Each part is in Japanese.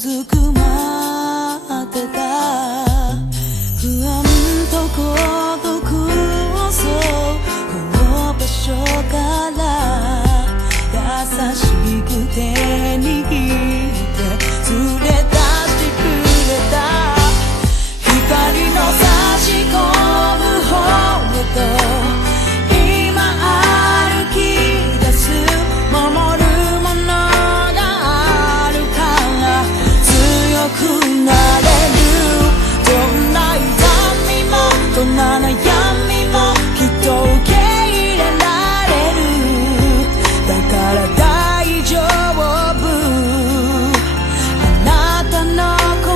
づく待ってた不安と孤独をそうこの場所から優しく手握って連れ出してくれた光の差し込む方へと今歩き出す守るものがあるから強くなれるどんな痛みもどんな悩みもきっと受け入れられるだから大丈夫あなたの声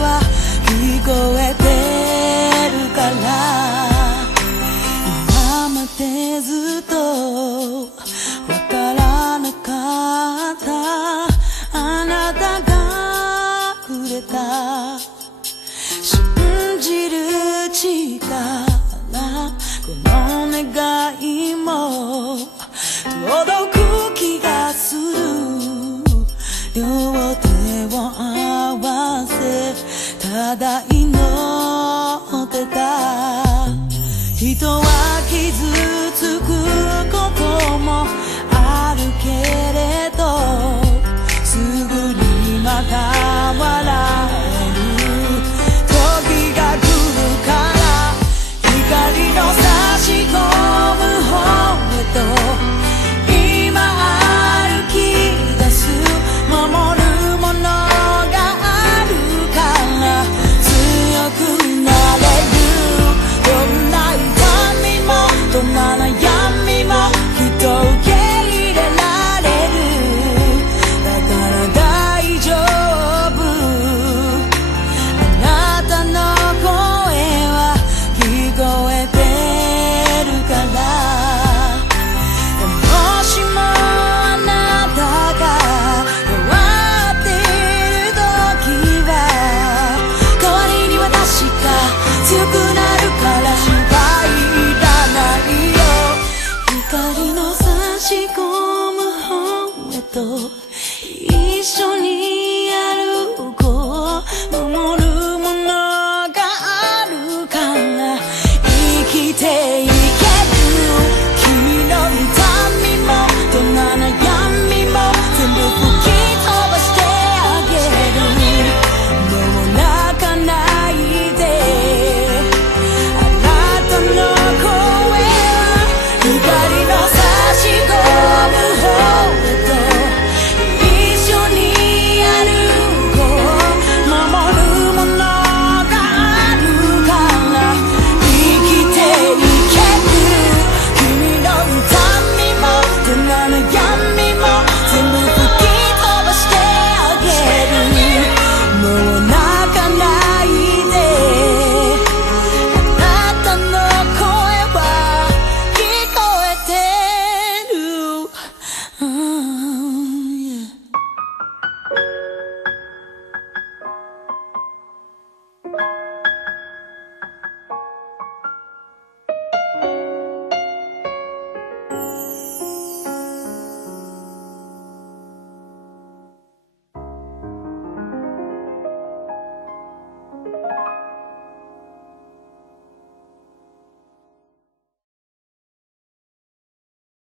は聞こえてるから今までずっとわからなかったあなたがくれた信じる力この願いも届く気がする両手を合わせただ祈ってた人は傷つくこともあるけれどすぐにまた笑える時が来るから光の差し込む方へと今歩き出す守るものがあるから強くなれるどんな痛みもどんな悩みもきっと受け入れられるだから大丈夫あなたの声は聞こえてるからもしもあなたが弱っている時は代わりに私が強くなるから心配いらないよ光の差し込む方へと一緒に